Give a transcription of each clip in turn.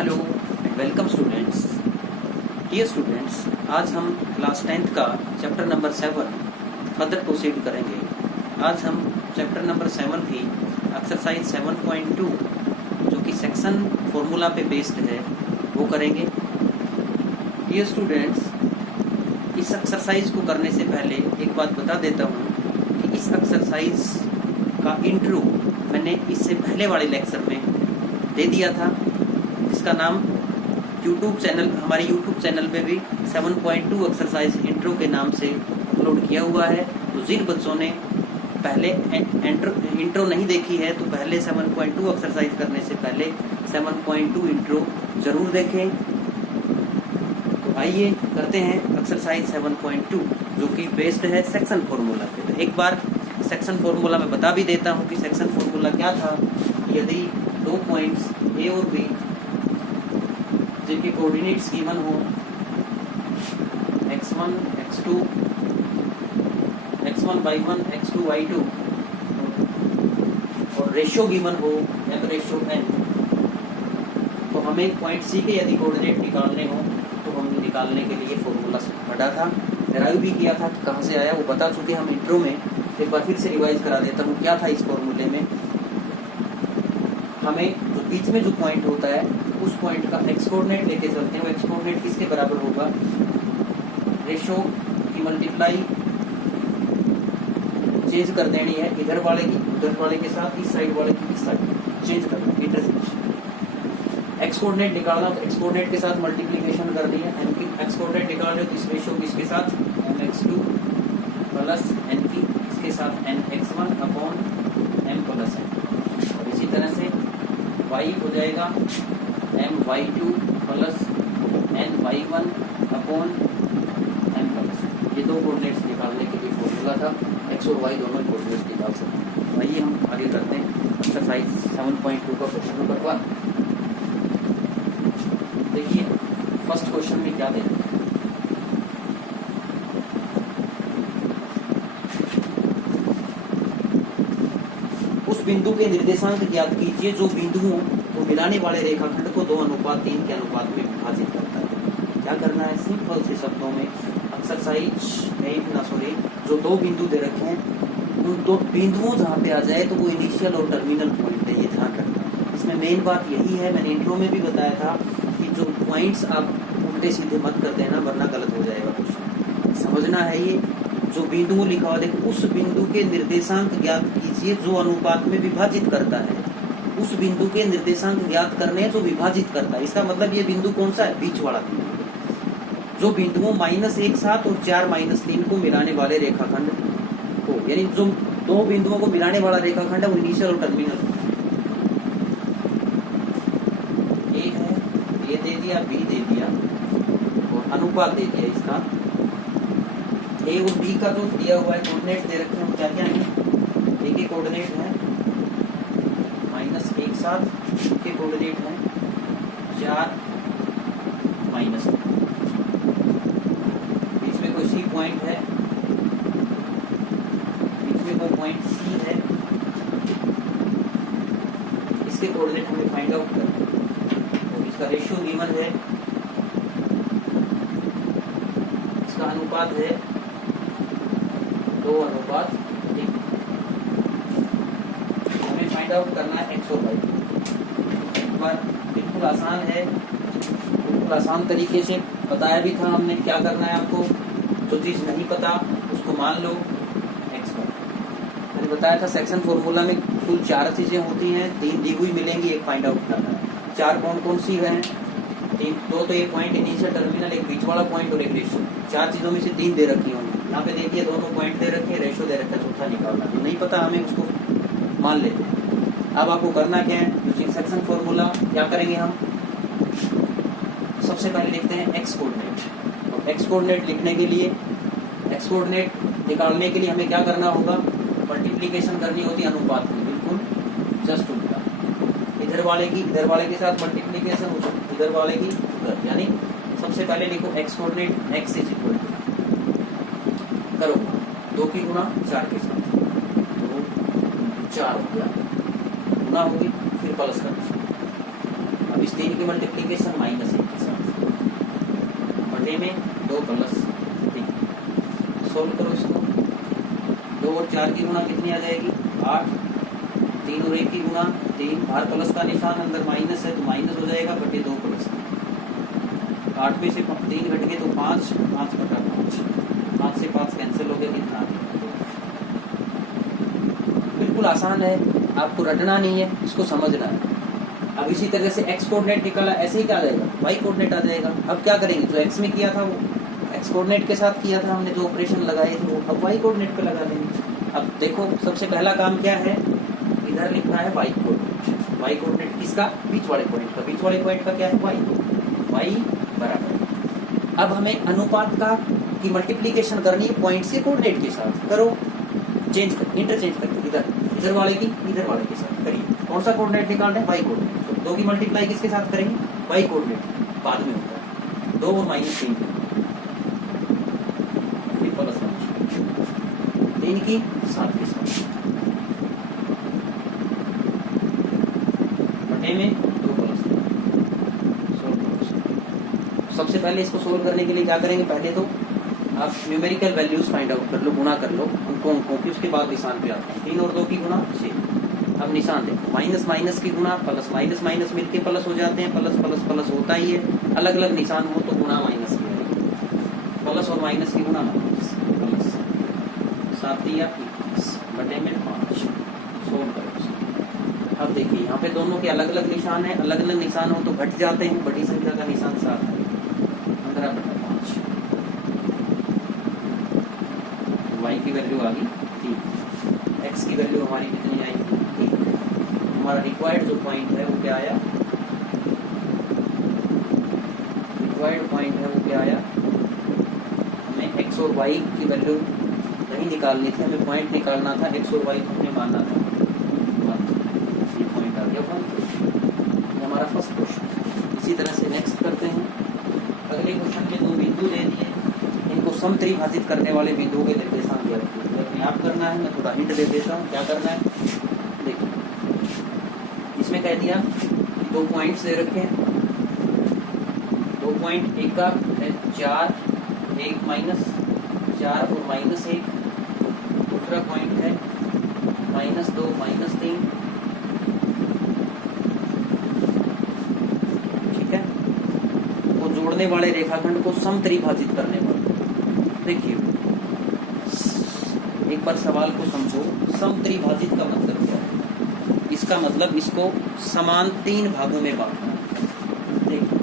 Hello and welcome students. Dear students, आज हम class 10th का चैप्टर नंबर 7 फर्दर प्रोसीड करेंगे। आज हम चैप्टर नंबर 7 की एक्सरसाइज 7.2 जो कि सेक्शन फॉर्मूला पे बेस्ड है वो करेंगे। डियर स्टूडेंट्स, इस एक्सरसाइज को करने से पहले एक बात बता देता हूँ कि इस एक्सरसाइज का इंट्रो मैंने इससे पहले वाले लेक्चर में दे दिया था, जिसका नाम हमारे यूट्यूब चैनल पे भी 7.2 एक्सरसाइज इंट्रो के नाम से अपलोड किया हुआ है। तो जिन बच्चों ने पहले इंट्रो नहीं देखी है तो पहले 7.2 एक्सरसाइज करने से पहले 7.2 इंट्रो जरूर देखें। तो आइए करते हैं एक्सरसाइज 7.2 जो कि बेस्ड है सेक्शन फॉर्मूला पे। तो एक बार सेक्शन फॉर्मूला में बता भी देता हूँ कि सेक्शन फॉर्मूला क्या था। यदि दो पॉइंट्स ए और बी जिनके कोऑर्डिनेट्स गिवन हो x1 x2 x1y1 x2y2 और रेशियो गिवन हो m/n, तो हमें पॉइंट सी के यदि कोऑर्डिनेट निकालने हो तो हम निकालने के लिए फॉर्मूला पढ़ा था, डेराइव भी किया था। कहाँ से आया वो बता चुके हम इंट्रो में। एक बार फिर से रिवाइज करा देता हूँ क्या था इस फॉर्मूले में। हमें जो बीच में जो पॉइंट होता है उस पॉइंट का एक्स कोऑर्डिनेट लेके चलते हैं। वो एक्स कोऑर्डिनेट किसके बराबर होगा? रेशो की मल्टीप्लाई चेंज कर देनी है, इधर वाले की उधर वाले के साथ, इस साइड वाले की इस साइड चेंज करना है, इंटरचेंज। एक्स कोऑर्डिनेट निकालना तो एक्स कोऑर्डिनेट के साथ मल्टीप्लीकेशन करनी है। एन की एक्स कोऑर्डिनेट निकाल रहे हो तो इस रेशो की इसके साथ mx2 प्लस एन की इसके साथ nx1 upon m plus n। और इसी तरह से y हो जाएगा my2 plus ny1 upon m plus. ये दो कोऑर्डिनेट्स निकालने के लिए फॉर्मूला था। x और y दोनों कोऑर्डिनेट्स निकाल सकते हैं। आइए हम आगे करते हैं एक्सरसाइज 7.2 का क्वेश्चन नंबर 1। देखिए फर्स्ट क्वेश्चन में क्या दें। उस बिंदु के निर्देशांक ज्ञात कीजिए जो बिंदुओं को मिलाने वाले रेखाखंड को 2:3 के अनुपात में विभाजित करता है। क्या करना है? सिंपल से शब्दों में एक्सरसाइज जो दो बिंदु दे रखे हैं उन दो बिंदुओं जहाँ पे आ जाए तो वो इनिशियल और टर्मिनल पॉइंट है, ये ध्यान रखना। इसमें मेन बात यही है, मैंने इंट्रो में भी बताया था कि जो पॉइंट्स आप उल्टे सीधे मत कर देना वरना गलत हो जाएगा कुछ। समझना है ये जो बिंदु लिखा हुआ देखो, उस बिंदु के निर्देशांक ज्ञात कीजिए जो अनुपात में विभाजित करता है। उस बिंदु के निर्देशांक ज्ञात करने जो विभाजित करता है, इसका मतलब ये बिंदु कौन सा है? बीच वाला बिंदु, जो बिंदुओं -1 7 और 4 -3 को मिलाने वाले रेखाखंड को, यानी जो दो बिंदुओं को मिलाने वाला रेखाखंड है वो इनिशियल और टर्मिनल। ए है, ए दे दिया, बी दे दिया और अनुपात दे दिया इसका। ए और बी का जो दिया हुआ है कोऑर्डिनेट दे रखे हैं क्या क्या है? ए के कोऑर्डिनेट है -1 7, के कोऑर्डिनेट है 4 -3। बीच में कोई सी पॉइंट है, बीच में कोई पॉइंट सी है, इसके कोऑर्डिनेट हमें फाइंड आउट करना है। तो इसका रेशियो गिवन है, इसका अनुपात है 2:1। हमें फाइंड आउट करना है एक्स और वाई। एक बार बिल्कुल आसान है, बिल्कुल आसान तरीके से बताया भी था हमने क्या करना है आपको। जो चीज़ नहीं पता उसको मान लो एक्स पर। मैंने बताया था सेक्शन फॉर्मूला में कुल 4 चीज़ें होती हैं, 3 दी हुई मिलेंगी, एक फाइंड आउट करना है। 4 कौन कौन सी हैं? 3, 2 तो एक पॉइंट इनिशियल टर्मिनल, एक बीच वाला पॉइंट और एक रेशियो। 4 चीज़ों में से 3 दे रखी होंगी। यहाँ पे देखिए दोनों पॉइंट दे रखे हैं, रेशियो दे रखा है, चौथा निकालना। जो नहीं पता हमें उसको मान लेते हैं। अब आपको करना क्या है? यूजिंग सेक्शन फॉर्मूला क्या करेंगे हम? सबसे पहले लिखते हैं एक्स कोऑर्डिनेट। और एक्स कोऑर्डिनेट लिखने के लिए, एक्स कोऑर्डिनेट निकालने के लिए हमें क्या करना होगा? मल्टीप्लीकेशन करनी होती है अनुपात की, बिल्कुल जस्ट उल्टा। इधर वाले के साथ मल्टीप्लीकेशन, इधर वाले की उधर। यानी सबसे पहले लिखो X coordinate X is equal to करो 2 की गुणा 4 के साथ, 2 4 हो गया, गुना होगी फिर प्लस कर दीजिए। अब इस 3 की मल्टीप्लीकेशन -1 के साथ बटे में 2 + 3। सोल्व करो इसको। 2 और 4 की गुणा कितनी आ जाएगी 8, 3 और 1 की गुणा 3, बाहर प्लस का निशान अंदर माइनस है तो माइनस हो जाएगा बटे 2 + 8 में से 3 घट गए तो 5, 5 बटा 5, 5 से 5 कैंसिल हो गया, कितना आ गया। बिल्कुल आसान है, आपको रटना नहीं है, इसको समझना है। अब इसी तरह से x कोऑर्डिनेट निकाला, ऐसे ही क्या आ जाएगा y कोऑर्डिनेट आ जाएगा। अब क्या करेंगे, जो x में किया था वो x कोऑर्डिनेट के साथ किया था हमने, जो ऑपरेशन लगाए थे वो अब y कोऑर्डिनेट पे लगा देंगे। अब देखो सबसे पहला काम क्या है, इधर लिखना है y कोऑर्डिनेट। y कोऑर्डिनेट किसका, बीच वाले पॉइंट का। बीच वाले पॉइंट का क्या है y बराबर। अब हमें अनुपात का की मल्टीप्लीकेशन करनी है पॉइंट्स के कोऑर्डिनेट के साथ। करो, चेंज कर, इंटरचेंज करके इधर वाले की इधर वाले के साथ करिए। कौन सा कोऑर्डिनेट निकालना है, y कोऑर्डिनेट। तो 2 की मल्टीप्लाई किसके साथ करेंगे, y कोऑर्डिनेट बाद में होता है। 2 और -3 प्लस 3 की 7 के साथ बटे में 2 + 3। सबसे पहले इसको सोल्व करने के लिए क्या करेंगे, पहले तो आप न्यूमेरिकल वैल्यूज फाइंड आउट कर लो, गुणा कर लो अंकों की, उसके बाद निशान पे आते हैं। 3 और 2 की गुणा 6। अब निशान देखो, माइनस माइनस की गुणा प्लस, माइनस माइनस मिलके प्लस हो जाते हैं, प्लस प्लस प्लस होता ही है। अलग अलग निशान हो तो गुणा माइनस की आएगी, प्लस और माइनस की गुणा माइनस, प्लस 7 या 21 बटे में 5। सोल्व करो। अब देखिए यहाँ पे दोनों के अलग अलग निशान है, अलग अलग निशान हो तो घट जाते हैं, बड़ी संख्या का निशान 7 है, 15 बटा 5। y की वैल्यू आ गई 3, x की वैल्यू हमारी कितनी आएगी 1। हमारा रिक्वायर्ड जो पॉइंट है वो क्या आया, रिक्वायर्ड पॉइंट है वो क्या आया, हमें x और y की वैल्यू नहीं निकालनी थी, हमें पॉइंट निकालना था। x और y को हमने मानना था 1, ये पॉइंट आ गया 1। ये हमारा फर्स्ट क्वेश्चन। इसी तरह से नेक्स्ट करते हैं। अगले क्वेश्चन में 2 बिंदु दे दिए, इनको समत्रिभाजित करने वाले बिंदुओं के निर्देशांक ज्ञात कीजिए। अपने आप करना है, मैं थोड़ा हिंट दे देता हूँ क्या करना है। देखिए इसमें कह दिया 2 पॉइंट्स दे रखे हैं, 2 पॉइंट, एक का है 4, 1 - 4 और -1। दूसरा पॉइंट है -2 -3। ठीक है, वो जोड़ने वाले रेखाखंड को समत्रिभाजित करने वाले। देखिए एक बार सवाल को समझो, समत्रिभाजित का मतलब क्या है। इसका मतलब इसको समान 3 भागों में बांटना। देखिए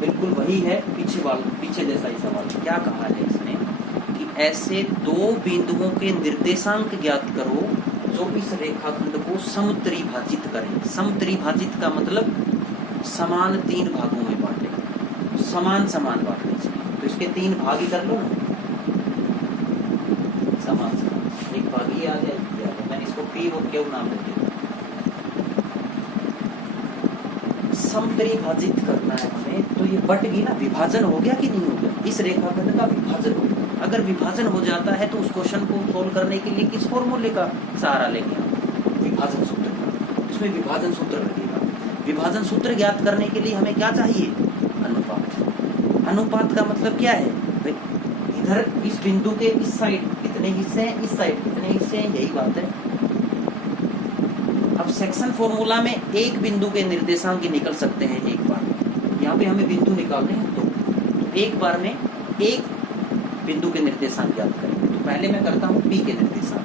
बिल्कुल वही है पीछे जैसा ही सवाल। क्या कहा है इसने कि ऐसे 2 बिंदुओं के निर्देशांक ज्ञात करो जो इस रेखाखंड को समत्रिभाजित करें। समत्रिभाजित का मतलब समान 3 भागों में बांटे, समान समान बांटने चाहिए। तो इसके 3 भाग ही कर लो ना, समान समान, एक भाग ही आ जाएगा। मैंने इसको P और Q नाम दे दिया। समत्रिभाजित करना है हमें, तो ये बट गई ना, विभाजन हो गया कि नहीं हो गया, इस रेखाखंड का विभाजन हो गया। अगर विभाजन हो जाता है तो उस क्वेश्चन को सोल्व करने के लिए किस फॉर्मूले का सहारा लेंगे हम, विभाजन सूत्र का। इसमें विभाजन सूत्र लगेगा। विभाजन सूत्र ज्ञात करने के लिए हमें क्या चाहिए, अनुपात। अनुपात का मतलब क्या है, इधर इस बिंदु के इस साइड कितने हिस्से हैं, इस साइड कितने हिस्से हैं, यही बात है। अब सेक्शन फॉर्मूला में एक बिंदु के निर्देशांक निकल सकते हैं एक बार में। यहाँ पे हमें बिंदु निकालने हैं तो एक बार में एक बिंदु के निर्देशांक ज्ञात करेंगे। तो पहले मैं करता हूँ P के निर्देशांक।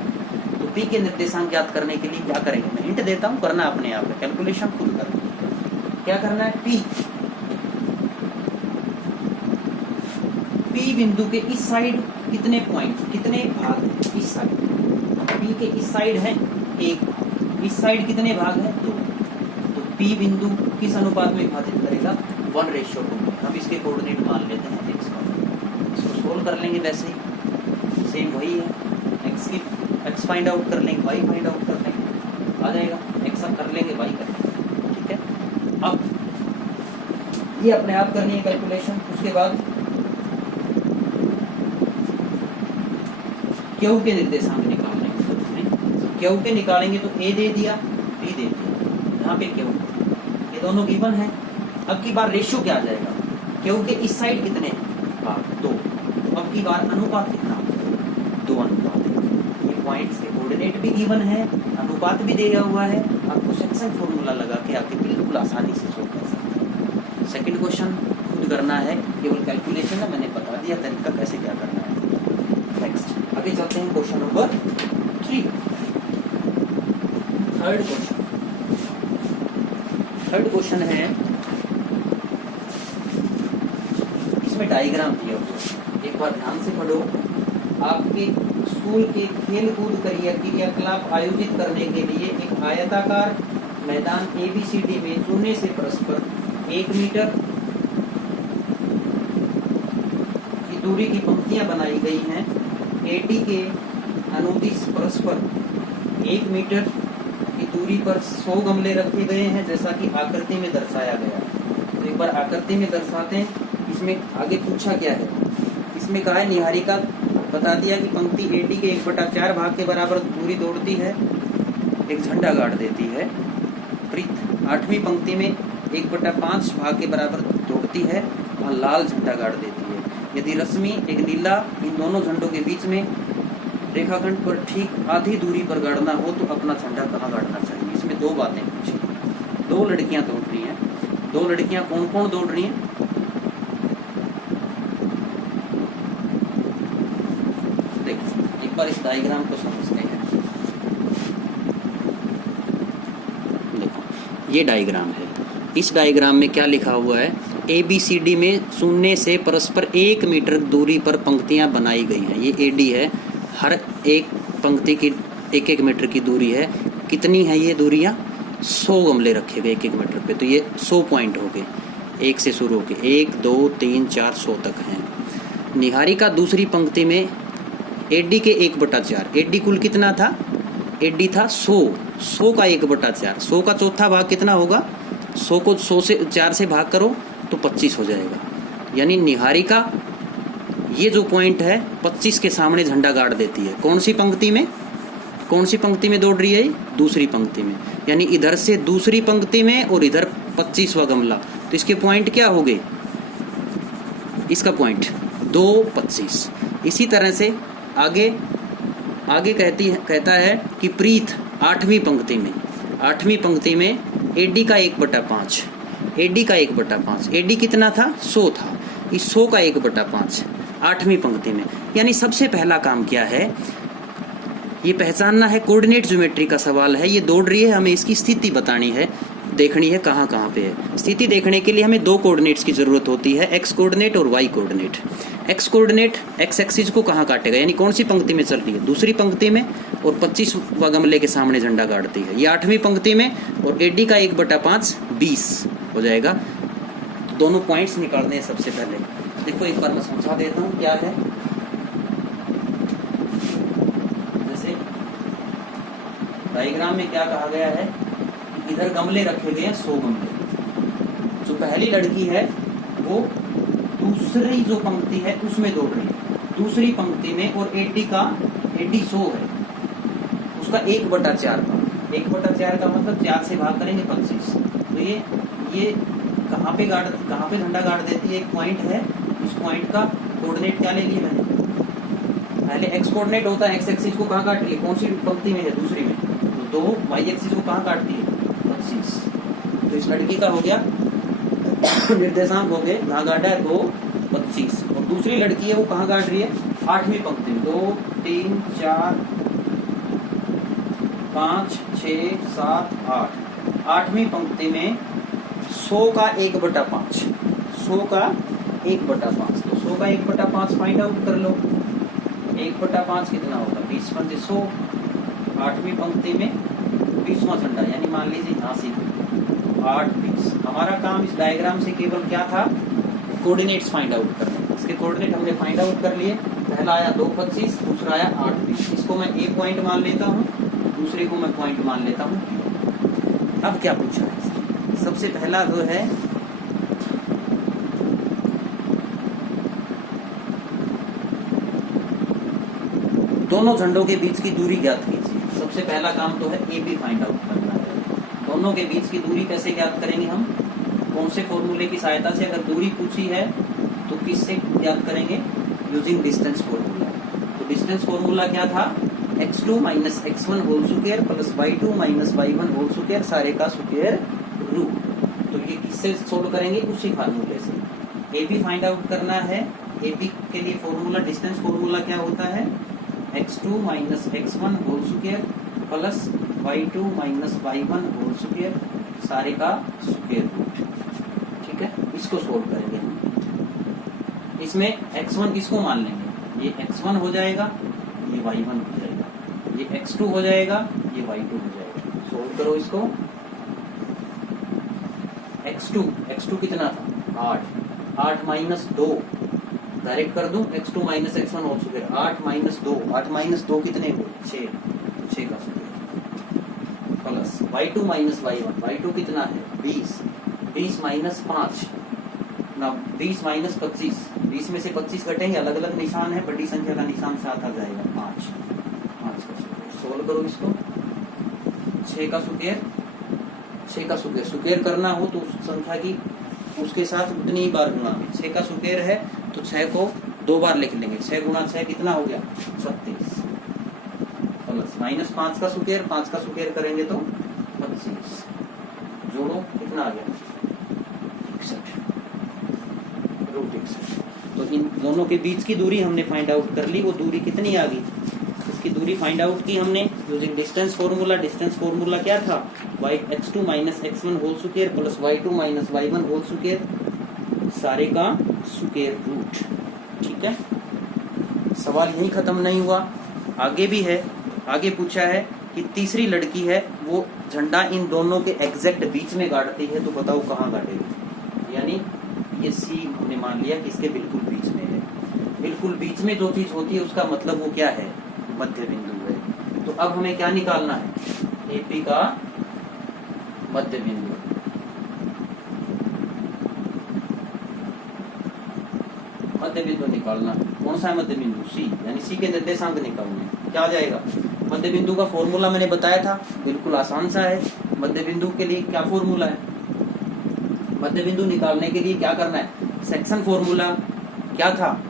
तो P के निर्देशांक ज्ञात करने के लिए क्या करेंगे, मैं हिंट देता हूँ, करना अपने आप है, कैलकुलेशन खुद करना। क्या करना है, P बिंदु के इस साइड कितने पॉइंट, कितने भाग हैं, इस साइड P के इस साइड है 1, इस साइड कितने भाग हैं 2। तो P बिंदु किस अनुपात में विभाजित करेगा, 1:2। हम इसके कोऑर्डिनेट मान लेते हैं x। इसको सोल्व कर लेंगे, वैसे ही सेम वही है। x फाइंड आउट कर लेंगे, y फाइंड आउट कर लेंगे, आ जाएगा। x अब कर लेंगे, y कर लेंगे। ठीक है, अब ये अपने आप करनी है कैलकुलेशन। उसके बाद Q के निर्देशांक निकालने हैं। Q के निकालेंगे तो A दे दिया, डी दे दिया, यहाँ पे क्यू, ये दोनों गिवन है। अब की बार रेशियो क्या आ जाएगा, क्यू के इस साइड कितने भाग 2, अब की बार अनुपात कितना 2 अनुपात 1। ये पॉइंट्स के कोऑर्डिनेट भी गिवन है, अनुपात भी दिया हुआ है, आपको सेक्शन फॉर्मूला लगा के आके बिल्कुल आसानी से सोल्व कर सकते हैं। सेकंड क्वेश्चन खुद करना है, केवल कैलकुलेशन है, मैंने बता दिया तरीका कैसे क्या करना है। नेक्स्ट आगे चलते हैं क्वेश्चन नंबर 3। थर्ड क्वेश्चन है, इसमें डायग्राम दिया हुआ है, एक बार ध्यान से पढ़ो। आपके स्कूल के खेल कूद क्रियाकलाप आयोजित करने के लिए एक आयताकार मैदान ABCD में शून्य से परस्पर 1 मीटर की दूरी की पंक्तियां बनाई गई हैं। AD के अनुदिश परस्पर 1 मीटर की दूरी पर 100 गमले रखे गए हैं, जैसा कि आकृति में दर्शाया गया है। तो एक बार आकृति में दर्शाते हैं। इसमें आगे पूछा क्या है, इसमें कहा है निहारिका बता दिया कि पंक्ति AD के 1/4 भाग के बराबर दूरी दौड़ती है, एक झंडा गाड़ देती है। प्रीत 8वीं पंक्ति में 1/5 भाग के बराबर दौड़ती है, वहाँ लाल झंडा गाड़ देती है। यदि रश्मि एक नीला इन दोनों झंडों के बीच में रेखाखंड पर ठीक आधी दूरी पर गाड़ना हो तो अपना झंडा कहाँ गाड़ना चाहिए। इसमें 2 बातें पूछी, 2 लड़कियां दौड़ रही हैं। 2 लड़कियां कौन कौन दौड़ रही हैं, देखो एक बार इस डायग्राम को समझते हैं। देखो ये डायग्राम है, इस डायग्राम में क्या लिखा हुआ है, ABCD में शून्य से परस्पर 1 मीटर दूरी पर पंक्तियां बनाई गई हैं। ये AD है, हर एक पंक्ति की 1-1 मीटर की दूरी है। कितनी है ये दूरियां, 100 गमले रखे गए 1-1 मीटर पे, तो ये 100 पॉइंट हो गए। 1 से शुरू होके 1 2 3 4 100 तक हैं। निहारिका दूसरी पंक्ति में AD के 1/4, AD कुल कितना था, AD था 100 का 1/4, 100 का चौथा भाग कितना होगा, 100 को 100 से 4 से भाग करो तो 25 हो जाएगा। यानी निहारिका ये जो पॉइंट है 25 के सामने झंडा गाड़ देती है। कौन सी पंक्ति में, कौन सी पंक्ति में दौड़ रही है, दूसरी पंक्ति में। यानी इधर से दूसरी पंक्ति में और इधर 25वां गमला, तो इसके पॉइंट क्या हो गए, इसका पॉइंट 2 25। इसी तरह से आगे कहता है कि प्रीत 8वीं पंक्ति में, 8वीं पंक्ति में AD का 1/5, AD का 1/5, AD कितना था 100 था, इस 100 का 1/5 8वीं पंक्ति में। यानी सबसे पहला काम क्या है, ये पहचानना है, कोऑर्डिनेट ज्योमेट्री का सवाल है। ये दौड़ रही है, हमें इसकी स्थिति बतानी है, देखनी है कहाँ कहाँ पे है। स्थिति देखने के लिए हमें 2 कोऑर्डिनेट्स की जरूरत होती है, x कोऑर्डिनेट और y coordinate. x coordinate x axis को कहाँ काटेगा, यानी कौन सी पंक्ति में चल रही है, दूसरी पंक्ति में, और 25वां गमले के सामने झंडा गाड़ती है। ये 8वीं पंक्ति में, और AD का 1/5 20 हो जाएगा। तो दोनों पॉइंट्स निकालने हैं सबसे पहले। देखो एक बार मैं समझा देता हूँ क्या है। जैसे डायग्राम में क्या कहा गया है, इधर गमले रखे गए हैं 100 गमले। जो पहली लड़की है वो दूसरी जो पंक्ति है उसमें दौड़ रही है, दूसरी पंक्ति में, और AD 100 है, उसका 1/4 का 1/4 का मतलब 4 से भाग करेंगे 25। तो ये कहाँ पे झंडा गाड़ देती है, एक पॉइंट है, इस पॉइंट का कोऑर्डिनेट क्या ले लिया मैंने, पहले x कोऑर्डिनेट होता है, x एक्सिस को कहाँ काट रही है, कौन सी पंक्ति में है, दूसरी में, तो 2 y एक्सिस को कहाँ काटती है 25। तो इस लड़की का हो गया निर्देशांक हो गए, कहाँ गाड़ा है 2 25, और दूसरी लड़की है वो कहाँ गाड़ रही है 8वीं पंक्ति में, 2 3 4 5 6 7 8, 8वीं पंक्ति में 100 का 1/5, 100 का 1/5, तो 100 का 1/5 फाइंड आउट कर लो। 1/5 कितना होगा, 20 पंजे 100, 8वीं पंक्ति में 20वां झंडा, यानी मान लीजिए यहाँ से 8 20। हमारा काम इस डायग्राम से केवल क्या था, कोऑर्डिनेट्स फाइंड आउट करने। इसके कोऑर्डिनेट हमने फाइंड आउट कर लिए, पहला आया 2 25, दूसरा आया 8 20। इसको मैं A पॉइंट मान लेता हूँ, दूसरे को मैं पॉइंट मान लेता हूँ। अब क्या पूछा है, सबसे पहला जो है दोनों झंडों के बीच की दूरी ज्ञात कीजिए। सबसे पहला काम तो है AB फाइंड आउट करना है। दोनों के बीच की दूरी कैसे ज्ञात करेंगे हम? कौन से फॉर्मूले की सहायता से? अगर दूरी पूछी है तो किससे ज्ञात करेंगे? Using distance formula. तो डिस्टेंस फॉर्मूला क्या था? x2 minus x1 whole square plus y2 minus y1 whole square सारे का स्क्वायर रूट। तो ये किससे सोल्व करेंगे? उसी फार्मूले से। ए बी फाइंड आउट करना है। ए बी के लिए फॉर्मूला, डिस्टेंस फॉर्मूला क्या होता है? x2 minus x1 whole square plus y2 minus y1 whole square सारे का स्क्वायर रूट। ठीक है, इसको सोल्व करेंगे हम। इसमें x1 किसको मान लेंगे? ये x1 हो जाएगा, ये y1 हो जाएगा, ये x2 हो जाएगा, ये y2 हो जाएगा। सोल्व करो इसको। x2 कितना था? 8 माइनस 2 डायरेक्ट कर दूं, x2 minus x1 whole square. 8 minus 2 कितने हुए? 6 का square plus y2 minus y1 कितना है? 20 माइनस 5 ना 20 माइनस 25, 20 में से 25 घटेंगे, अलग अलग निशान है, बड़ी संख्या का निशान साथ आ जाएगा। 5 का स्क्वायर। सोल्व करो इसको। 6 का स्क्वायर स्क्वायर करना हो तो उस संख्या की उसके साथ उतनी ही बार गुणा। 6 का स्क्वायर है तो 6 को 2 बार लिख लेंगे। 6 गुणा 6 कितना हो गया? 36 प्लस माइनस 5 का स्क्वायर करेंगे तो 25, जोड़ो कितना आ गया? 61 रूट 61। तो इन दोनों के बीच की दूरी हमने फाइंड आउट कर ली। वो दूरी कितनी आ गई? इसकी दूरी फाइंड आउट की हमने using distance formula. Distance formula क्या था? x2 minus x1 whole square plus y2 minus y1 whole square सारे का स्क्वायर रूट। ठीक है, सवाल यही खत्म नहीं हुआ, आगे भी है। आगे पूछा है कि तीसरी लड़की है, वो झंडा इन दोनों के एग्जैक्ट बीच में गाड़ती है, तो बताओ कहाँ गाड़ेगी? यानी ये सी हमने मान लिया कि इसके बिल्कुल बीच में है। बिल्कुल बीच में जो चीज होती है उसका मतलब वो क्या है? मध्य बिंदु है। तो अब हमें क्या निकालना है? एपी का मध्य बिंदु। मध्य बिंदु निकालना। कौन सा है मध्य बिंदु? सी, यानी सी के निर्देशांक निकालने। क्या आ जाएगा? मध्य बिंदु का फॉर्मूला मैंने बताया था, बिल्कुल आसान सा है। मध्य बिंदु के लिए क्या फॉर्मूला है? मध्य बिंदु निकालने के लिए क्या करना है? सेक्शन फॉर्मूला क्या था?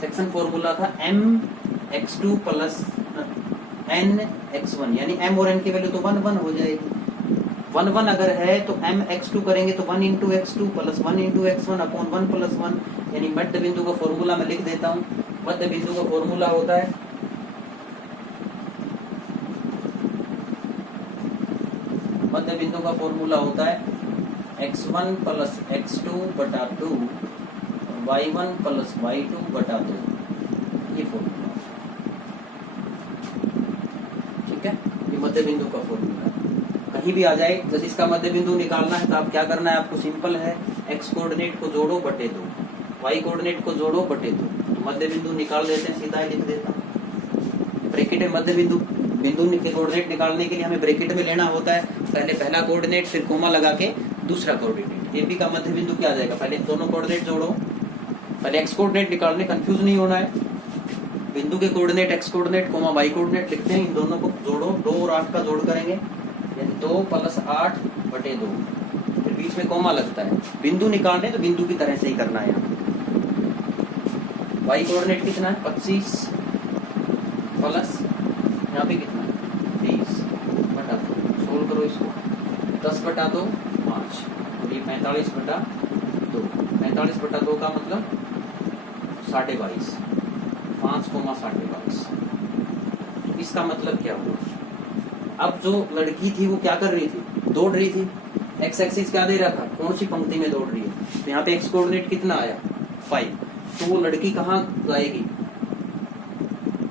सेक्शन फॉर्मूला था mx2 प्लस nx1, यानी m और n की वैल्यू तो 1 हो जाएगी। 1 अगर है तो mx2 करेंगे तो 1 into x2 plus 1 into x1 upon 1 plus 1, यानी मध्य बिंदु का फॉर्मूला मैं लिख देता हूँ। मध्य बिंदु का फॉर्मूला होता है x1 प्लस x2 बटा 2 y1 प्लस y2 बटा 2। ये फॉर्मूला, ठीक है, ये मध्य बिंदु का फॉर्मूला कहीं भी आ जाए। जैसे इसका मध्य बिंदु निकालना है तो आप क्या करना है? आपको सिंपल है, x कोऑर्डिनेट को जोड़ो बटे 2, y कोऑर्डिनेट को जोड़ो बटे 2, तो मध्य बिंदु निकाल देते हैं। सीधा ही लिख देता हूँ। ब्रैकेट में मध्य बिंदु के कोऑर्डिनेट निकालने के लिए हमें ब्रैकेट में लेना होता है। पहले पहला कोऑर्डिनेट, फिर कोमा लगा के दूसरा कोऑर्डिनेट। एबी का मध्य बिंदु क्या आ जाएगा? पहले दोनों कोऑर्डिनेट जोड़ो, पहले एक्स कोऑर्डिनेट निकालने, कंफ्यूज नहीं होना है। बिंदु के coordinate X coordinate comma Y coordinate लिखते हैं, इन दोनों को जोड़ो। 2 और 8 का जोड़ करेंगे, यानी 2 प्लस 8 बटे 2, फिर बीच में कोमा लगता है। बिंदु निकालने तो बिंदु की तरह से ही करना है। यहाँ वाई कोऑर्डिनेट कितना है? 25 प्लस यहाँ पे कितना है? 20 बटा 2। सोल्व करो इसको। 10 बटा 2 5, और ये 45 बटा 2। 45 बटा 2 का मतलब 22.5, 5,22। तो इसका मतलब क्या हुआ? अब जो लड़की थी वो क्या कर रही थी? दौड़ रही थी। एक्स एक्सिस क्या दे रहा था? कौन सी पंक्ति में दौड़ रही है? तो यहाँ पे एक्स कोऑर्डिनेट कितना आया? 5। तो वो लड़की कहाँ जाएगी?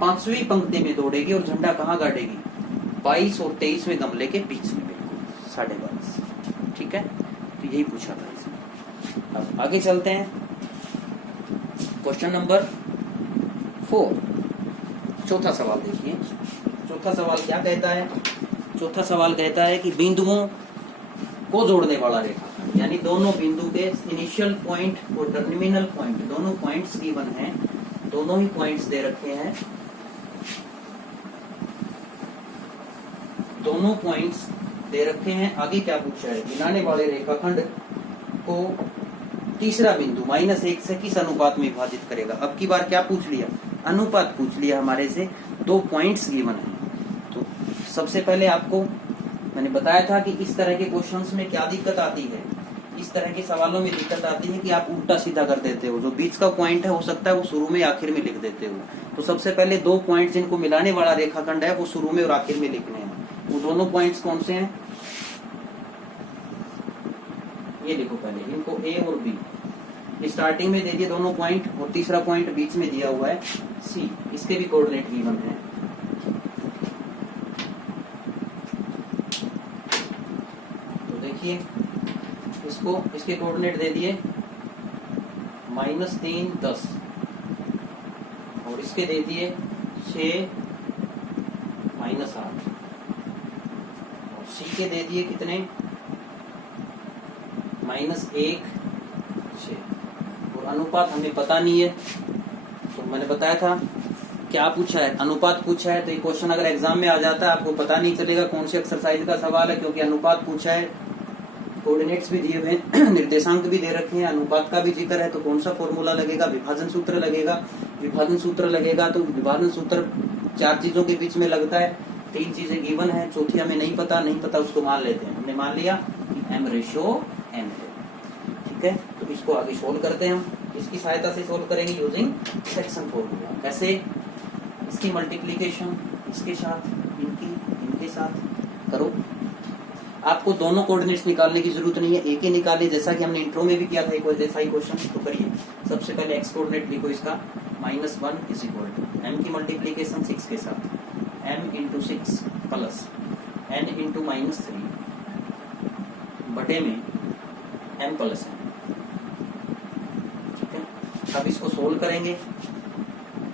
5वीं पंक्ति में दौड़ेगी। और झंडा कहाँ गाड़ेगी? 22 और 23वें गमले के बीच में, बिल्कुल 22.5। ठीक है, तो यही पूछा था इसमें। अब आगे चलते हैं। क्वेश्चन नंबर 4, चौथा सवाल देखिए। चौथा सवाल क्या कहता है? चौथा सवाल कहता है कि बिंदुओं को जोड़ने वाला रेखाखंड, यानी दोनों बिंदु के इनिशियल पॉइंट और टर्मिनल पॉइंट, दोनों पॉइंट्स गिवन हैं, दोनों ही पॉइंट्स दे रखे हैं। दोनों पॉइंट्स दे रखे हैं। आगे क्या पूछा है, गिनाने वाले रेखाखंड को तीसरा बिंदु -1 से किस अनुपात में विभाजित करेगा। अब की बार क्या पूछ लिया, अनुपात पूछ लिया हमारे से। 2 पॉइंट्स गिवन है। तो सबसे पहले आपको मैंने बताया था कि इस तरह के क्वेश्चंस में क्या दिक्कत आती है, इस तरह के सवालों में दिक्कत आती है कि आप उल्टा सीधा कर देते हो। जो बीच का पॉइंट है हो सकता है वो शुरू में आखिर में लिख देते हो। तो सबसे पहले 2 पॉइंट जिनको मिलाने वाला रेखाखंड है वो शुरू में और आखिर में लिखने हैं। वो दोनों पॉइंट्स कौन से हैं, ये देखो पहले इनको ए और बी स्टार्टिंग में दे दिए दोनों पॉइंट, और तीसरा पॉइंट बीच में दिया हुआ है सी। इसके भी कोऑर्डिनेट गिवन है। तो देखिए इसको, इसके कोऑर्डिनेट दे दिए -3 10, और इसके दे दिए 6 -8, और सी के दे दिए कितने -1 6, और अनुपात हमें पता नहीं है। तो मैंने बताया था क्या पूछा है, अनुपात पूछा है। तो ये क्वेश्चन अगर एग्जाम में आ जाता है आपको पता नहीं चलेगा कौन सी एक्सरसाइज का सवाल है, क्योंकि अनुपात पूछा है, कोऑर्डिनेट्स भी दिए हुए हैं, निर्देशांक भी दे रखे हैं, अनुपात का भी जिक्र है। तो कौन सा फॉर्मूला लगेगा, विभाजन सूत्र लगेगा। विभाजन सूत्र लगेगा तो विभाजन सूत्र 4 चीजों के बीच में लगता है। 3 चीजें गिवन है, चौथी हमें नहीं पता उसको मान लेते हैं। हमने मान लिया कि m/n है। ठीक है, तो इसको आगे सोल्व करते हैं हम। इसकी सहायता से सोल्व करेंगे यूजिंग सेक्शन फॉर्मूला। कैसे, इसकी मल्टीप्लीकेशन इसके साथ, इनके साथ करो। आपको दोनों कोऑर्डिनेट्स निकालने की जरूरत नहीं है, एक ही निकालिए, जैसा कि हमने इंट्रो में भी किया था एक जैसा ही क्वेश्चन। तो करिए, सबसे पहले एक्स कोऑर्डिनेट लिखो इसका -1 = m की मल्टीप्लीकेशन 6 के साथ, m × 6 प्लस n × -3 बटे में m + n। ठीक है, अब इसको सोल्व करेंगे।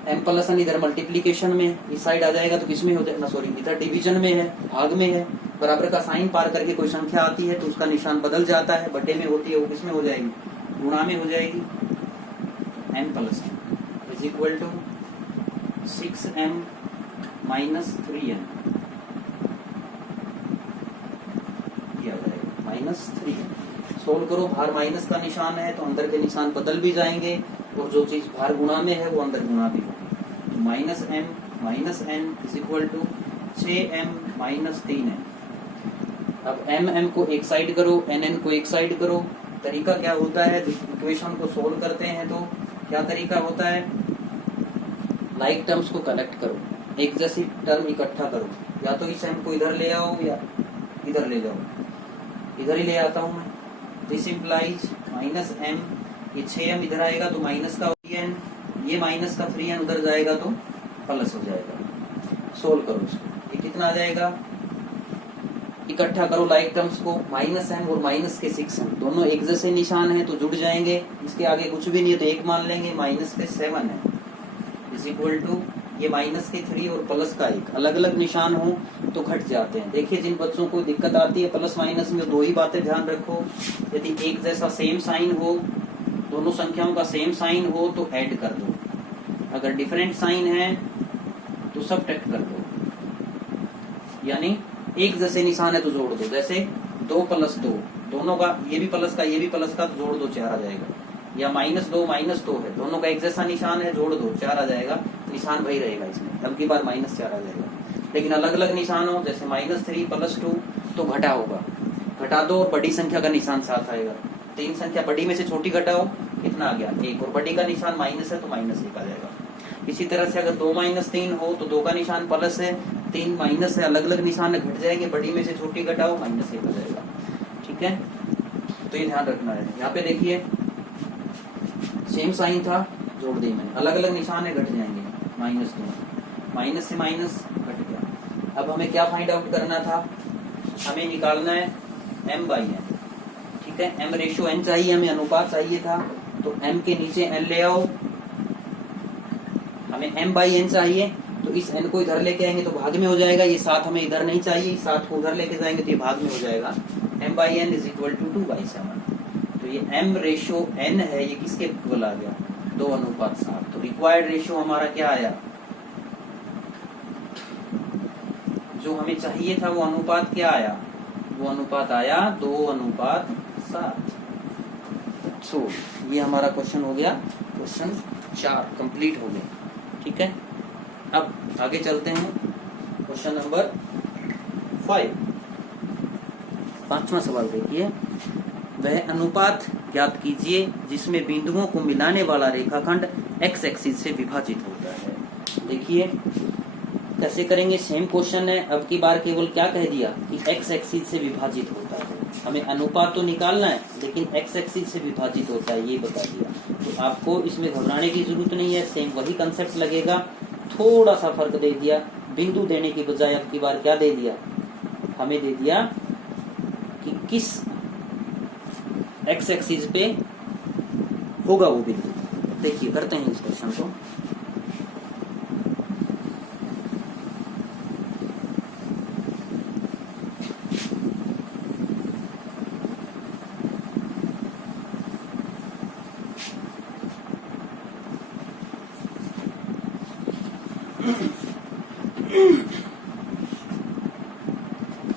m + n इधर मल्टीप्लीकेशन में, इस साइड आ जाएगा तो किसमें हो जाएगा, सॉरी इधर डिवीजन में है, भाग में है। बराबर का साइन पार करके कोई संख्या आती है तो उसका निशान बदल जाता है, बटे में होती है वो किसमें हो जाएगी, गुणा में हो जाएगी। m + n = 6m - 3n, ये आ जाएगा -3n। सोल्व करो, बाहर माइनस का निशान है तो अंदर के निशान बदल भी जाएंगे, और जो चीज बाहर गुणा में है वो अंदर गुणा भी होगी। तो -m - n = 6m - 3n। अब m को एक साइड करो, n को एक साइड करो। तरीका क्या होता है, इक्वेशन को सोल्व करते हैं तो क्या तरीका होता है, लाइक टर्म्स को कलेक्ट करो, एक जैसी टर्म इकट्ठा करो। या तो इस m को इधर ले आओ या इधर ले जाओ, इधर ही ले आता हूं मैं। दिस इम्प्लाइज -m, ये 6m इधर आएगा तो माइनस का 3n, ये माइनस का 3n उधर जाएगा तो प्लस हो जाएगा। सोल्व करो इसको, ये कितना आ जाएगा, इकट्ठा करो लाइक टर्म्स को। -m और माइनस के 6m दोनों एक जैसे निशान है तो जुड़ जाएंगे। इसके आगे कुछ भी नहीं है तो एक मान लेंगे, माइनस के 7 है = ये माइनस के 3 और प्लस का 1। अलग अलग निशान हो तो घट जाते हैं। देखिए, जिन बच्चों को दिक्कत आती है प्लस माइनस में, 2 ही बातें ध्यान रखो। यदि एक जैसा सेम साइन हो, दोनों संख्याओं का सेम साइन हो तो ऐड कर दो, अगर डिफरेंट साइन है तो सब्ट्रैक्ट कर दो। यानी एक जैसे निशान है तो जोड़ दो, जैसे 2 + 2, दोनों का ये भी प्लस का ये भी प्लस का, तो जोड़ दो 4 आ जाएगा। या -2 - 2 है, दोनों का एक जैसा निशान है, जोड़ दो 4 आ जाएगा। निशान वही रहेगा इसमें, अब की बार -4 आ जाएगा। लेकिन अलग अलग निशान हो, जैसे -3 + 2 तो घटा होगा, घटा दो और बड़ी संख्या का निशान साथ आएगा। 3 संख्या बड़ी में से छोटी घटाओ, कितना आ गया 1, और बड़ी का निशान माइनस है तो -1 आ जाएगा। इसी तरह से अगर 2 - 3 हो तो 2 का निशान प्लस है, 3 माइनस है, अलग अलग निशान घट जाएंगे, बड़ी में से छोटी घटाओ, -1 आ जाएगा। ठीक है, तो ये ध्यान रखना है। यहाँ पे देखिए सेम साइन था, जोड़ दी मैंने, अलग अलग निशान है, घट जाएंगे, -2, माइनस से माइनस घट गया। अब हमें क्या फाइंड आउट करना था, हमें निकालना है m/n। ठीक है, m/n चाहिए, हमें अनुपात चाहिए था, तो m के नीचे n ले आओ। हमें m/n चाहिए तो इस n को इधर लेके आएंगे तो भाग में हो जाएगा। ये 7 हमें इधर नहीं चाहिए, इस 7 को उधर लेके जाएंगे तो ये भाग में हो जाएगा। m/n = 2/7। तो ये m/n है, ये किसके इक्वल आ गया, 2:7। तो रिक्वायर्ड रेशियो हमारा क्या आया, जो हमें चाहिए था वो अनुपात क्या आया, वो अनुपात आया 2:7। सो ये हमारा क्वेश्चन हो गया, क्वेश्चन 4 कंप्लीट हो गया। ठीक है, अब आगे चलते हैं क्वेश्चन नंबर 5। 5वां सवाल देखिए, वह अनुपात ज्ञात कीजिए जिसमें बिंदुओं को मिलाने वाला रेखाखंड एक्स एक्सिस से विभाजित होता है। देखिए कैसे करेंगे, सेम क्वेश्चन है। अब की बार केवल क्या कह दिया कि एक्स एक्सिस से विभाजित होता है। हमें अनुपात तो निकालना है लेकिन एक्स एक्सिस से विभाजित होता है ये बता दिया। तो आपको इसमें घबराने की जरूरत नहीं है, सेम वही कंसेप्ट लगेगा। थोड़ा सा फर्क दे दिया, बिंदु देने की बजाय अब की बार क्या दे दिया, हमें दे दिया कि किस एक्स एक्सिस पे होगा वो बिंदु। देखिए करते हैं इस क्वेश्चन को।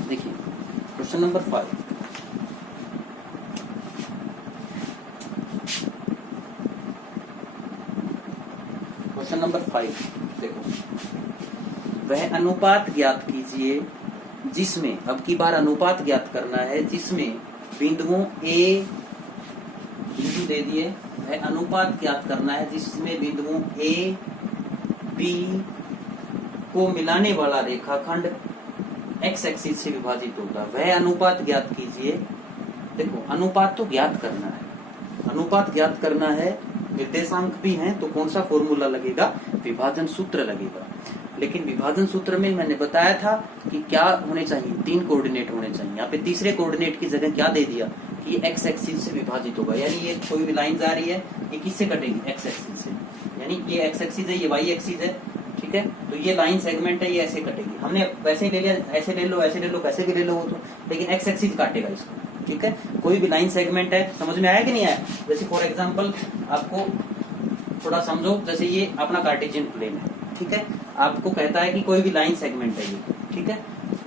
देखिए क्वेश्चन नंबर 5, क्वेश्चन नंबर 5 देखो, वह अनुपात ज्ञात कीजिए जिसमें, अब की बार अनुपात ज्ञात करना है जिसमें बिंदुओं ए, बिंदु दे दिए, वह अनुपात ज्ञात करना है जिसमें बिंदुओं ए बी को मिलाने वाला रेखाखंड एक्स एक्सिस से विभाजित होगा। वह अनुपात ज्ञात कीजिए। देखो अनुपात तो ज्ञात करना है, अनुपात ज्ञात करना है, निर्देशांक भी हैं तो कौन सा फॉर्मूला लगेगा, विभाजन सूत्र लगेगा। लेकिन विभाजन सूत्र में मैंने बताया था कि क्या होने चाहिए, 3 कोऑर्डिनेट होने चाहिए। यहाँ पे तीसरे कोऑर्डिनेट की जगह क्या दे दिया कि एक्स एक्सिस से विभाजित होगा। यानी ये कोई भी लाइन जा रही है ये किससे कटेगी, एक्स एक्सिस से। यानी ये एक्स एक्सिस है, ये वाई एक्सिस है। ठीक है, तो ये लाइन सेगमेंट है, ये ऐसे कटेगी। हमने वैसे ही ले लिया, ऐसे ले लो, ऐसे ले लो, कैसे भी ले लो वो तो, लेकिन एक्स एक्सिस काटेगा इसको। ठीक है, कोई भी लाइन सेगमेंट है, समझ में आया कि नहीं आया। जैसे फॉर एग्जांपल आपको थोड़ा समझो, जैसे ये अपना कार्टेशियन प्लेन है। ठीक है, आपको कहता है कि कोई भी लाइन सेगमेंट है ये। ठीक है,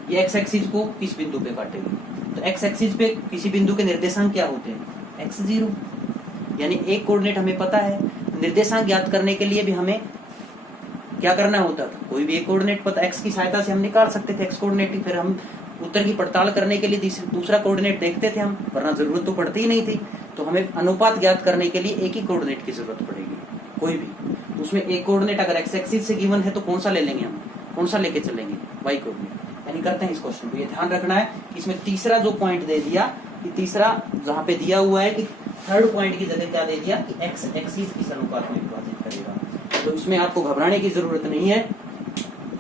ये एक्स एक्सिस को किस बिंदु पे काटेगी, तो एक्स एक्सिस पे किसी बिंदु के निर्देशांक क्या होते हैं, x0। यानी एक कोऑर्डिनेट हमें पता है, निर्देशांक ज्ञात करने के लिए भी हमें क्या करना होता था, कोई भी एक कोऑर्डिनेट पता, एक्स की सहायता से हम निकाल सकते थे एक्स कोऑर्डिनेट की। फिर हम उत्तर की पड़ताल करने के लिए दूसरा कोऑर्डिनेट देखते थे हम, वरना जरूरत तो पड़ती ही नहीं थी। तो हमें अनुपात ज्ञात करने के लिए एक ही कोऑर्डिनेट की जरूरत पड़ेगी, कोई भी। तो उसमें एक कोऑर्डिनेट अगर एक्स एक्सिस से गिवन है तो कौन सा ले लेंगे हम, कौन सा लेके चलेंगे, वाई कोऑर्डिनेट। यानी करते हैं इस क्वेश्चन को, ये ध्यान रखना है कि इसमें तीसरा जो पॉइंट दे दिया कि तीसरा जहाँ पे दिया हुआ है कि थर्ड पॉइंट की जगह क्या दे दिया कि एक्स एक्सिस किस अनुपात में विभाजित करेगा। तो इसमें आपको घबराने की जरूरत नहीं है।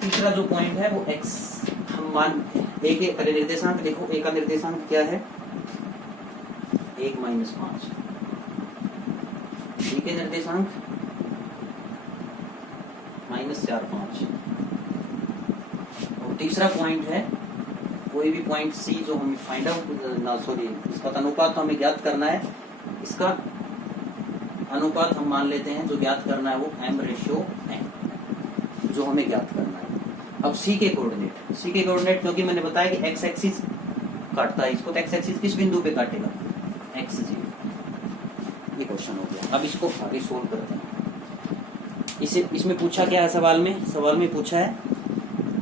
तीसरा जो पॉइंट है वो एक्स, हम मान ए के निर्देशांक देखो, ए का निर्देशांक क्या है 1-5, बी के निर्देशांक -4-5, और तीसरा पॉइंट है कोई भी पॉइंट सी जो हमें फाइंड आउट ना, सॉरी इसका अनुपात तो हमें ज्ञात करना है। इसका अनुपात हम मान लेते हैं जो ज्ञात करना है वो m/n जो हमें ज्ञात करना है। अब सी के कोऑर्डिनेट क्योंकि मैंने बताया कि एक्स एक्सिस काटता है इसको, तो एक्स एक्सिस किस बिंदु पे काटेगा, x0। ये क्वेश्चन हो गया। अब इसको आगे सोल्व करते हैं। इसमें पूछा क्या है सवाल में पूछा है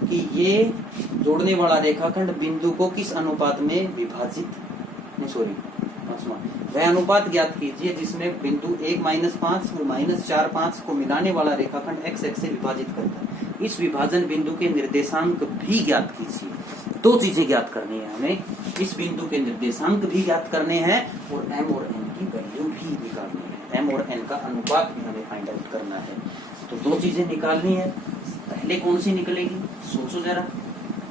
कि ये जोड़ने वाला रेखाखंड बिंदु को किस अनुपात में विभाजित, नहीं सॉरी वह अनुपात ज्ञात कीजिए जिसमें बिंदु 1-5 और -4-5 को मिलाने वाला रेखाखंड एक्स एक्स से विभाजित करता है। इस विभाजन बिंदु के निर्देशांक भी ज्ञात कीजिए। 2 चीजें ज्ञात करनी है हमें, इस बिंदु के निर्देशांक भी ज्ञात करने हैं और m और n की वैल्यू भी निकालनी है। m और n का अनुपात भी हमें फाइंड आउट करना है। तो 2 चीजें निकालनी है। पहले कौन सी निकलेगी, सोचो जरा।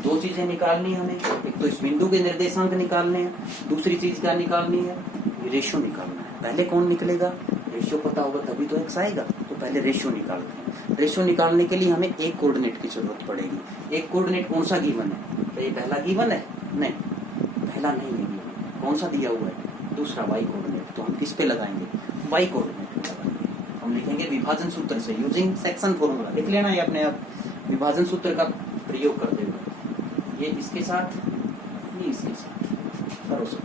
2 चीजें निकालनी है हमें, एक तो इस बिंदु के निर्देशांक निकालने हैं, दूसरी चीज क्या निकालनी है, रेशियो निकालना है। पहले कौन निकलेगा, रेशियो पता होगा तभी तो एक्स आएगा। तो पहले रेशियो निकालते हैं। रेशियो निकालने के लिए हमें एक कोऑर्डिनेट की जरूरत पड़ेगी। एक कोऑर्डिनेट कौन सा गिवन है, तो ये पहला गिवन है, नहीं पहला नहीं है गिवन, कौन सा दिया हुआ है, दूसरा वाई कोऑर्डिनेट। तो हम किस पे लगाएंगे, वाई कोऑर्डिनेट पे लगाएंगे। हम लिखेंगे विभाजन सूत्र से, यूजिंग सेक्शन फॉर्मूला। लिख लेना ये अपने आप, विभाजन सूत्र का प्रयोग करते हुए। ये इसके साथ ये इसके साथ करो सो।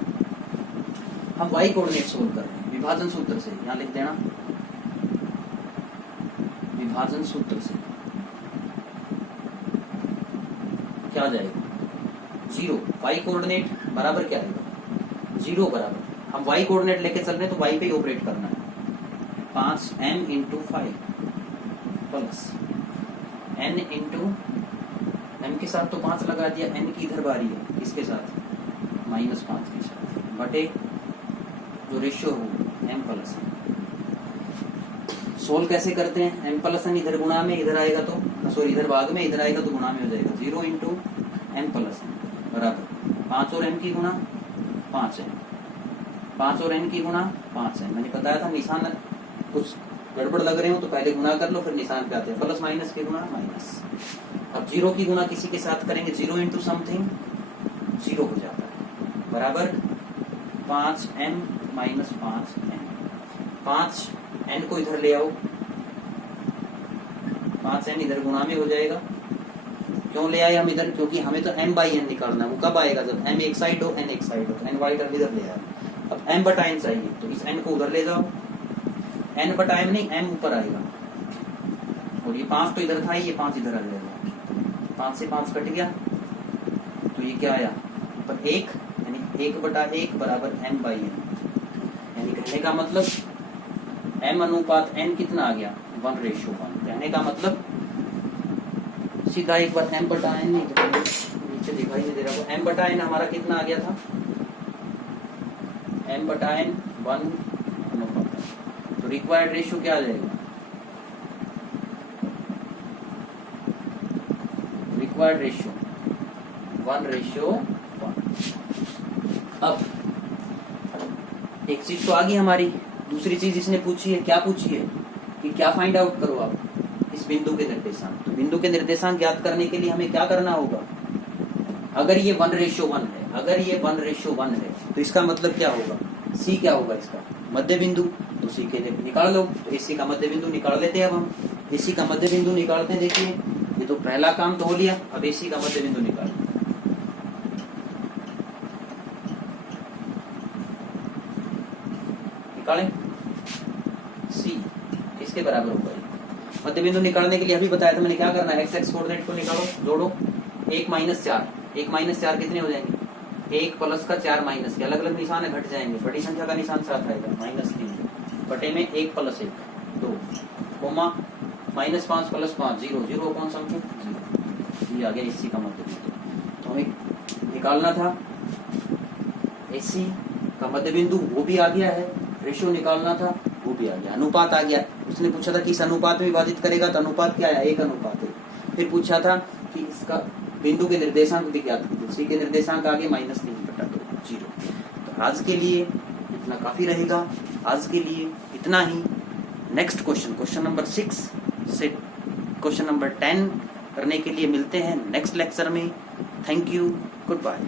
हम y कोऑर्डिनेट सोल्व कर रहे हैं विभाजन सूत्र से, यहाँ लिख देना विभाजन सूत्र से क्या आ जाएगा 0। y कोऑर्डिनेट बराबर क्या आएगा 0 बराबर, हम y कोऑर्डिनेट लेके चल रहे हैं तो y पे ही ऑपरेट करना है। 5m into 5 plus n into m के साथ तो 5 लगा दिया, n की इधर बारी है किसके साथ -5 के साथ बटे जो रेशियो हो m प्लस n। सोल्व कैसे करते हैं, m प्लस n इधर गुणा में इधर आएगा तो सॉरी इधर भाग में इधर आएगा तो गुणा में हो जाएगा 0 इंटू m प्लस n बराबर 5 और m की गुणा 5m, 5 और n की गुणा 5m। मैंने बताया था निशान कुछ गड़बड़ लग रहे हो तो पहले गुणा कर लो फिर निशान पे आते हैं, प्लस माइनस के गुणा माइनस। अब 0 की गुणा किसी के साथ करेंगे 0 इंटू समथिंग 0 हो जाता है बराबर 5m माइनस 5n। 5n को इधर ले आओ, 5n इधर गुणा में हो जाएगा। क्यों ले आए हम इधर, क्योंकि हमें तो m बाई n निकालना है। वो कब आएगा जब m एक साइड हो n एक साइड हो, n वाई इधर ले आए। अब m बटा n चाहिए तो इस n को उधर ले जाओ, n बटा m नहीं m ऊपर आएगा और ये 5 तो इधर था ही, ये 5 इधर आ जाएगा। 5 से 5 कट गया तो ये क्या आया पर 1 यानी 1 बटा 1 बराबर m बाई n। यानी कहने का मतलब m अनुपात n कितना आ गया 1:1। कहने का मतलब सीधा एक बार m बटा n नीचे दिखाई नहीं दे रहा, m बटा n हमारा कितना आ गया था m बटा n 1 अनुपात। तो रिक्वायर्ड रेशियो क्या आ जाएगा, रिक्वायर्ड रेशियो 1:1। अब एक चीज तो आ गई हमारी, दूसरी चीज इसने पूछी है, क्या पूछी है कि क्या फाइंड आउट करो आप इस बिंदु के निर्देशांक। तो बिंदु के निर्देशांक ज्ञात करने के लिए हमें क्या करना होगा, अगर ये 1:1 है, अगर ये 1:1 है तो इसका मतलब क्या होगा, C क्या होगा इसका मध्य बिंदु। तो C के निकाल लो, तो AC का मध्य बिंदु निकाल लेते हैं। अब हम AC का मध्य बिंदु निकालते हैं। देखिए ये तो पहला काम तो हो लिया, अब AC का मध्य बिंदु निकाल निकालें। C किसके बराबर होगा, मध्य बिंदु निकालने के लिए अभी बताया था मैंने क्या करना है, एक्स एक्स कोऑर्डिनेट को निकालो, जोड़ो 1 - 4, 1 - 4 कितने हो जाएंगे 1 प्लस का 4 माइनस के, अलग अलग निशान है घट जाएंगे, बड़ी संख्या का निशान साथ आएगा -3 बटे में 1 + 1 2 कोमा -5 + 5 0 0 कौन समझो 0। ये आ गया AC का मध्य बिंदु। तो हमें निकालना था AC का मध्य बिंदु, वो भी आ गया है, रेशियो निकालना था वो भी आ गया, अनुपात आ गया। उसने पूछा था कि इस अनुपात में विभाजित करेगा तो अनुपात क्या आया 1 अनुपात 1। फिर पूछा था कि इसका बिंदु के निर्देशांक ज्ञात कीजिए, C के निर्देशांक आगे -3/2 0। तो आज के लिए इतना काफी रहेगा, आज के लिए इतना ही। नेक्स्ट क्वेश्चन नंबर 6 से क्वेश्चन नंबर 10 करने के लिए मिलते हैं नेक्स्ट लेक्चर में। Thank you, good bye.